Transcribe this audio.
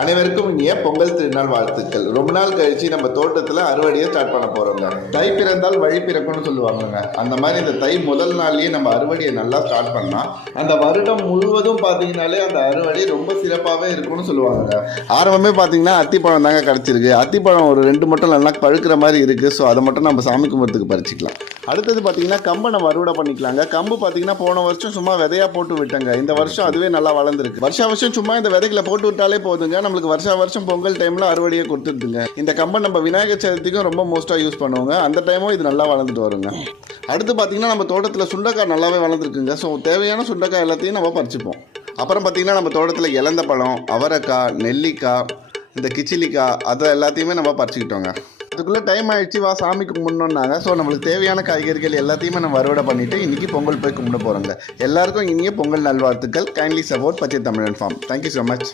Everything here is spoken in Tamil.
அனைவருக்கும் இனிய பொங்கல் திருநாள் வாழ்த்துக்கள். ரொம்ப நாள் கழிச்சு நம்ம தோட்டத்தில் அறுவடையை ஸ்டார்ட் பண்ண போகிறோங்க. தை பிறந்தால் வழி பிறக்கும்னு சொல்லுவாங்கங்க. அந்த மாதிரி இந்த தை முதல் நாள்லேயே நம்ம அறுவடையை நல்லா ஸ்டார்ட் பண்ணால் அந்த வருடம் முழுவதும் பார்த்தீங்கன்னாலே அந்த அறுவடை ரொம்ப சிறப்பாகவே இருக்கும்னு சொல்லுவாங்க. ஆரம்பமே பார்த்தீங்கன்னா அத்திப்பழம் தாங்க கிடச்சிருக்கு. அத்திப்பழம் ஒரு 2 மட்டும் நல்லா பழுக்கிற மாதிரி இருக்குது. ஸோ அதை மட்டும் நம்ம சாமி கும்பிட்றதுக்கு பறிச்சிக்கலாம். அடுத்தது பார்த்தீங்கன்னா கம்பை நம்ம அறுவடை பண்ணிக்கலாங்க. கம்பு பார்த்தீங்கன்னா போன வருஷம் சும்மா விதையாக போட்டு விட்டங்க. இந்த வருஷம் அதுவே நல்லா வளர்ந்துருக்கு. வருஷம் சும்மா இந்த விதைகளை போட்டு விட்டாலே போதுங்க, நம்மளுக்கு வருஷம் பொங்கல் டைமில் அறுவடையை கொடுத்துருதுங்க. இந்த கம்பை நம்ம விநாயகர் சதுர்த்திக்கும் ரொம்ப மோஸ்ட்டாக யூஸ் பண்ணுவோங்க. அந்த டைமும் இது நல்லா வளர்ந்துட்டு வருங்க. அடுத்து பார்த்தீங்கன்னா நம்ம தோட்டத்தில் சுண்டைக்காய் நல்லாவே வளர்ந்துருக்குங்க. ஸோ தேவையான சுண்டைக்காய் எல்லாத்தையும் நம்ம பறிச்சுப்போம். அப்புறம் பார்த்தீங்கன்னா நம்ம தோட்டத்தில் இலந்த பழம், அவரைக்காய், நெல்லிக்காய், இந்த கிச்சிலிக்காய் அதை எல்லாத்தையுமே நம்ம பறிச்சுக்கிட்டோங்க. அதுக்குள்ளே டைம் ஆகிடுச்சு, வா சாமி கும்பிடணுன்னாங்க. ஸோ நம்மளுக்கு தேவையான காய்கறிகள் எல்லாத்தையுமே நம்ம அறுவடை பண்ணிவிட்டு இன்றைக்கி பொங்கல் போய் கும்பிட போகிறோங்க. எல்லாருக்கும் இனிய பொங்கல் நல்வாழ்த்துக்கள். கைண்ட்லி சப்போர்ட் பச்சை தமிழன் ஃபார்ம். Thank you so much.